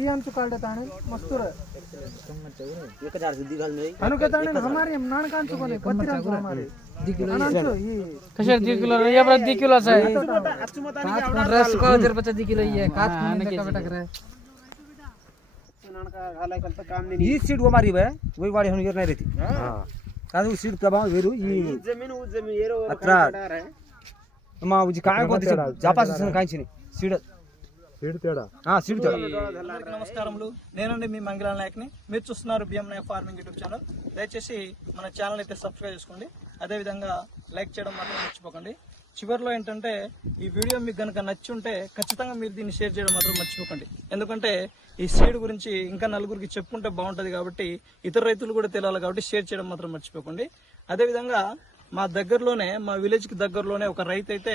ये अंचु काटे ताने मस्तूर एक हजार से दिखल नहीं अनु के ताने हमारे नान कान चु कोने 25 अंचु हमारे 2 किलो ये कशे 2 किलो ये बरा 2 किलो से अच्छु मत आने के ऑर्डर रस को 2 किलो ये काट खाने का बेटा करे नान का घाला कल तो काम नहीं ये सीट हमारी है वही वाड़ी हम गिर नहीं रहती हां कादू सीट प्रभाव वेरू ये जमीन एरो अत्रा మా ఉజి కాయ కొద్ది జాపాసిన కాయించిని సీడ్ తేడా సీడ్ తేడా. అందరికీ నమస్కారములు. నేనండి మీ మంగళాల నాయక్ని. మీరు చూస్తున్నారు BM Nayak farming YouTube channel. దయచేసి మన ఛానల్ అయితే సబ్స్క్రైబ్ చేసుకోండి. అదేవిధంగా లైక్ చేయడం మాత్రం మర్చిపోకండి. చివరిలో ఏంటంటే ఈ వీడియో మీకు కనుక నచ్చి ఉంటే ఖచ్చితంగా మీరు దీన్ని షేర్ చేయడం మాత్రం మర్చిపోకండి. ఎందుకంటే ఈ సీడ్ గురించి ఇంకా నలుగురికి చెప్పుకుంటే బాగుంటుంది కాబట్టి ఇతర రైతులు కూడా తెలియాలి కాబట్టి షేర్ చేయడం మాత్రం మర్చిపోకండి. అదేవిధంగా మా దగ్గరలోనే మా విలేజ్కి దగ్గరలోనే ఒక రైతు అయితే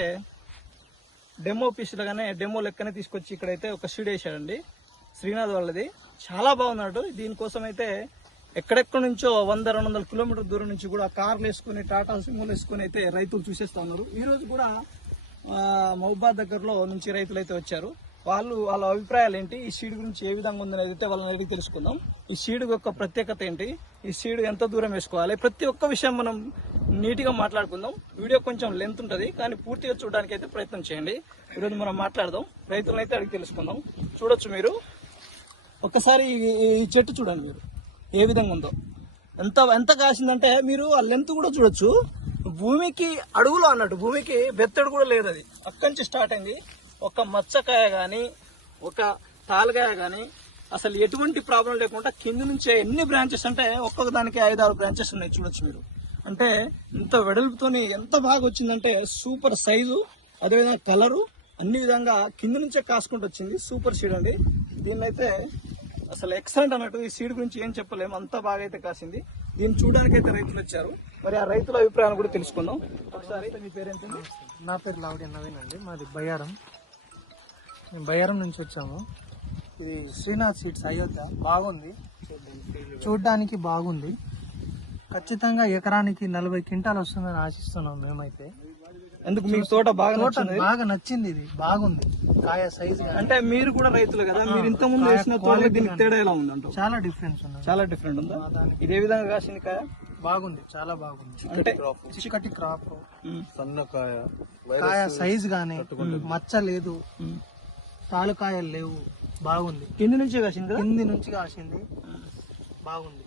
డెమో పీస్లుగానే డెమో లెక్కనే తీసుకొచ్చి ఇక్కడైతే ఒక సీడ్ వేసాడండి. శ్రీనాథ్ వాళ్ళది చాలా బాగున్నాడు. దీనికోసం అయితే ఎక్కడెక్కడి నుంచో 100-200 కిలోమీటర్ దూరం నుంచి కూడా కార్లు వేసుకుని టాటా సిమ్ములు వేసుకుని అయితే రైతులు చూసేస్తా ఉన్నారు. ఈరోజు కూడా మహబూబాద్ దగ్గరలో నుంచి రైతులు అయితే వచ్చారు. వాళ్ళ అభిప్రాయాలు ఏంటి, ఈ సీడ్ గురించి ఏ విధంగా ఉందనేది అయితే వాళ్ళని అడిగి తెలుసుకుందాం. ఈ సీడ్ యొక్క ప్రత్యేకత ఏంటి, ఈ సీడ్ ఎంత దూరం వేసుకోవాలి, ప్రతి ఒక్క విషయం మనం నీట్గా మాట్లాడుకుందాం. వీడియో కొంచెం లెంత్ ఉంటుంది కానీ పూర్తిగా చూడడానికి అయితే ప్రయత్నం చేయండి. ఈరోజు మనం మాట్లాడదాం, రైతులను అయితే అడిగి తెలుసుకుందాం. చూడొచ్చు మీరు ఒక్కసారి ఈ చెట్టు చూడండి మీరు ఏ విధంగా ఉందో. ఎంత కాసిందంటే మీరు ఆ లెంత్ కూడా చూడొచ్చు. భూమికి అడుగులో అన్నట్టు, భూమికి బెత్తడు కూడా లేదు. అది అక్కడి నుంచి స్టార్ట్ అయింది. ఒక మచ్చకాయ కానీ ఒక తాలుకాయ కానీ అసలు ఎటువంటి ప్రాబ్లం లేకుండా కింది నుంచే ఎన్ని బ్రాంచెస్ అంటే ఒక్కొక్క దానికి 5-6 బ్రాంచెస్ ఉన్నాయి. చూడొచ్చు మీరు. అంటే ఇంత వెడల్పుతోని ఎంత బాగా వచ్చిందంటే సూపర్ సైజు, అదేవిధంగా కలరు, అన్ని విధంగా కింది నుంచే కాసుకుంటూ వచ్చింది. సూపర్ సీడ్ అండి. దీన్నైతే అసలు ఎక్సలెంట్ అన్నట్టు. ఈ సీడ్ గురించి ఏం చెప్పలేము, అంత బాగా అయితే కాసింది. దీన్ని చూడడానికి అయితే రైతులు వచ్చారు. మరి ఆ రైతుల అభిప్రాయాలు కూడా తెలుసుకుందాం. ఒకసారి మీ పేరేంటండి? నా పేరు లావడి నవీన్ అండి. మాది బయ్యారం. మేము బయ్యారం నుంచి వచ్చాము. ఇది శ్రీనాథ్ సీడ్స్ అయోధ్య. బాగుంది, చూడ్డానికి బాగుంది. ఖచ్చితంగా ఎకరానికి 40 క్వింటాలు వస్తుందని ఆశిస్తున్నాం మేమైతే. ఎందుకు మీకు తోట బాగా నచ్చింది. ఇది బాగుంది, కాయ సైజ్. అంటే మీరు కూడా రైతులు కదా, మీరు ఇంత ముందు వేసిన తోట దీనికి తేడా ఎలా ఉందంట? చాలా డిఫరెన్స్ ఉంది. చాలా డిఫరెంట్ ఉందా? ఇదే విధంగా కాసింది కాయ బాగుంది, చాలా బాగుంది. అంటే చిక్కటి క్రాప్, సన్నకాయ, కాయ సైజ్ గానీ మచ్చ లేదు, తాలుకాయలు లేవు. బాగుంది. కింది నుంచి కాసింది, కింది నుంచి కాసింది. బాగుంది.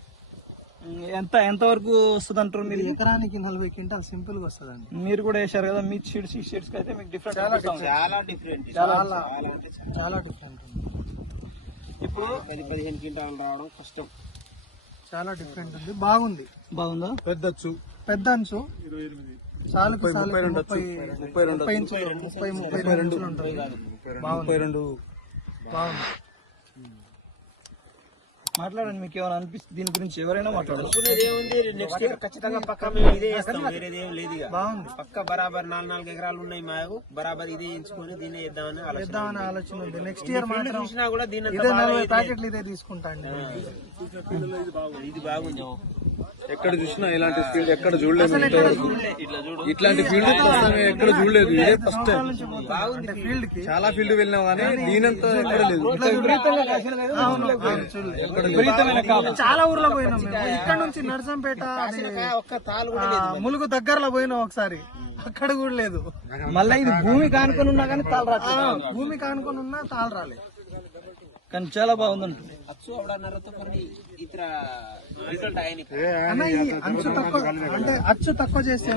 ఎంత వరకు వస్తుంది అంటారు మీరు? ఎకరానికి 40 క్వింటాల్ సింపుల్ గా వస్తుందండి. మీరు కూడా వేసారు కదా, మీ సీడ్స్ ఈ సీడ్స్ అయితే మీకు డిఫరెంట్, చాలా డిఫరెంట్ ఉంది. ఇప్పుడు 10-15 క్వింటాలు రావడం కష్టం. చాలా డిఫరెంట్ ఉంది. బాగుంది. బాగుందా? పెద్ద అంచు 28 సాలుకి 30 ఇంచులు 32 ఉంటుంది. బాగుంది. మాట్లాడండి, మీకు ఏమైనా అనిపిస్తుంది దీని గురించి? ఎవరైనా మాట్లాడచ్చు. నెక్స్ట్ ఇయర్ ఖచ్చితంగా పక్క మేము ఇదే చేస్తాం, వేరేది ఏం లేదు. బాగుంది. పక్క బరాబర్ 4 ఎకరాలు ఉన్నాయి మాకు. బరాబర్ ఇదే ఎంచుకొని దీన్ని వేద్దామని ఆలోచన ఉంది. నెక్స్ట్ ఇయర్ చూసినా కూడా దీన్ని 40 ప్యాకెట్లు ఇదే తీసుకుంటాను. ఇది బాగుంది. ఎక్కడ చూసినా ఇలాంటి ఫీల్డ్ ఎక్కడ చూడలేదు. ఇట్లాంటి ఫీల్డ్ ఎక్కడ చూడలేదు. ఇదే ఫస్ట్ టైం. బాగుంది. ఫీల్డ్ కి చాలా ఫీల్డ్ వెళ్ళినాం కానీ దీనంతా ఎక్కడ లేదు. చాలా ఊర్లో పోయినాం మేము. ఇక్కడ నుంచి నర్సంపేట, ములుగు దగ్గరలో పోయినాం ఒకసారి, అక్కడ కూడా లేదు. మళ్ళీ ఇది భూమి కానుకొని ఉన్నా కానీ తాళ రాలేదు. భూమి కానుకొని ఉన్నా తాళ రాలేదు. కానీ చాలా బాగుందంటుంది. అంచు తక్కువ, అంటే అచ్చు తక్కువ చేస్తే